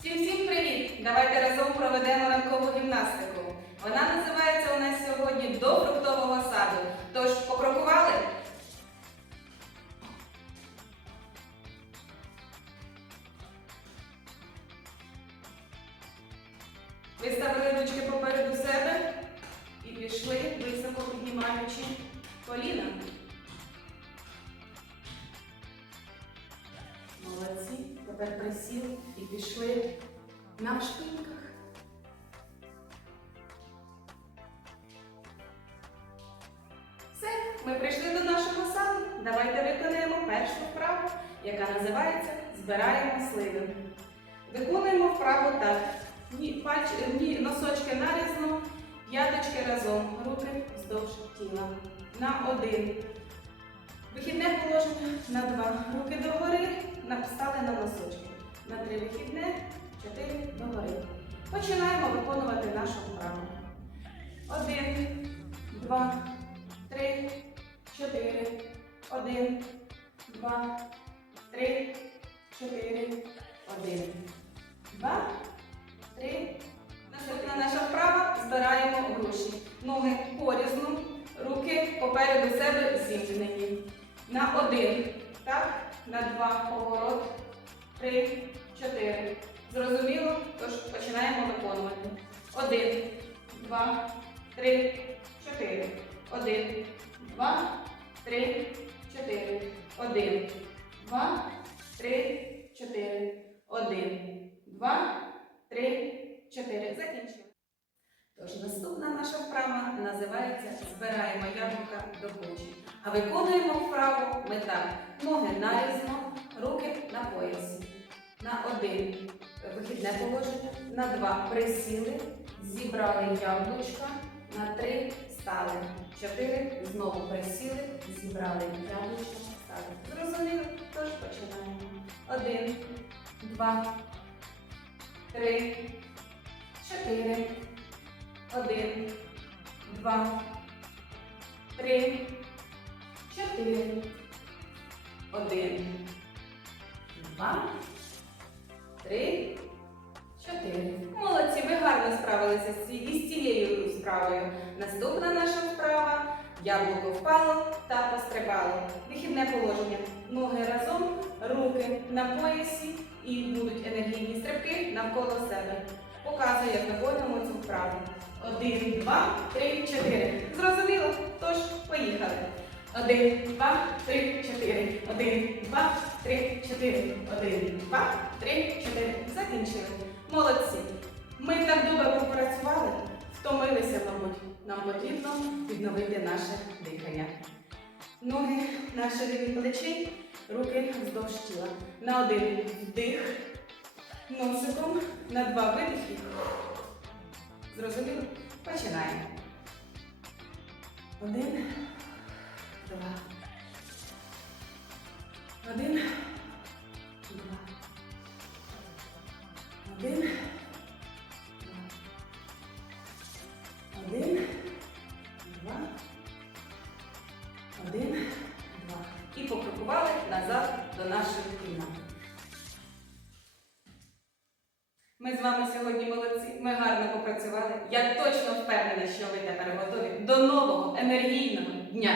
Всім всім привіт! Давайте разом проведемо ранкову гімнастику. Вона називається у нас сьогодні до фруктового саду. Тож покрокували? Виставили ручки попереду себе і пішли, високо піднімаючи коліна. Молодці. Тепер присіли і пішли на шпильках. Все, ми прийшли до нашого саду. Давайте виконаємо першу вправу, яка називається Збираємо сливи. Виконуємо вправу так. Носочки нарізно, п'яточки разом, руки вздовж тіла. На один. Вихідне положення на два. Руки догори, на- встали на носочки. На три вихідне, чотири догори. Починаємо виконувати нашу вправу. Один, два, три, чотири. Один, два, три, чотири, один. Два, три. Наступна наша вправа збираємо груші. Ноги порізну, руки попереду себе зімкнені. На один. Так, на два поворот. Три, чотири. Зрозуміло? Тож починаємо виконувати. Один, два, три, чотири. Один, два, три, чотири. Один, два, три, чотири. Один, два, три, чотири. Закінчили. Тож наступна наша вправа називається Збираємо яблука до кучі. А виконуємо вправу ми так. Ноги нарізно, руки на поясі. На один вихідне положення, на два присіли, зібрали яблучка, на три стали. Чотири знову присіли, зібрали яблучка, стали. Зрозуміли? Тож починаємо. Один, два, три, чотири. Два, три, чотири. Один, два, три, чотири. Молодці, ви гарно справилися з цією справою. Наступна наша вправа. Яблуко впало та пострибало. Вихідне положення. Ноги разом, руки на поясі і будуть енергійні стрибки навколо себе. Показую, як виконуємо. Один, два, три, чотири. Зрозуміло? Тож, поїхали. Один, два, три, чотири. Один, два, три, чотири. Один, два, три, чотири. Закінчили. Молодці. Ми так добре попрацювали, втомилися, мабуть. Нам потрібно відновити наше дихання. Ноги на ширині плечей, руки вздовж тіла. На один вдих, носиком, на два видихи. Зрозуміло? Починаємо. Один, два. Один, два. Один, два. Один, два. Один, два. І покрокували назад до нашої кімнати. Ми з вами сьогодні молодці. Ми гарно попрацювали. Я точно впевнена, що ви тепер готові до нового енергійного дня.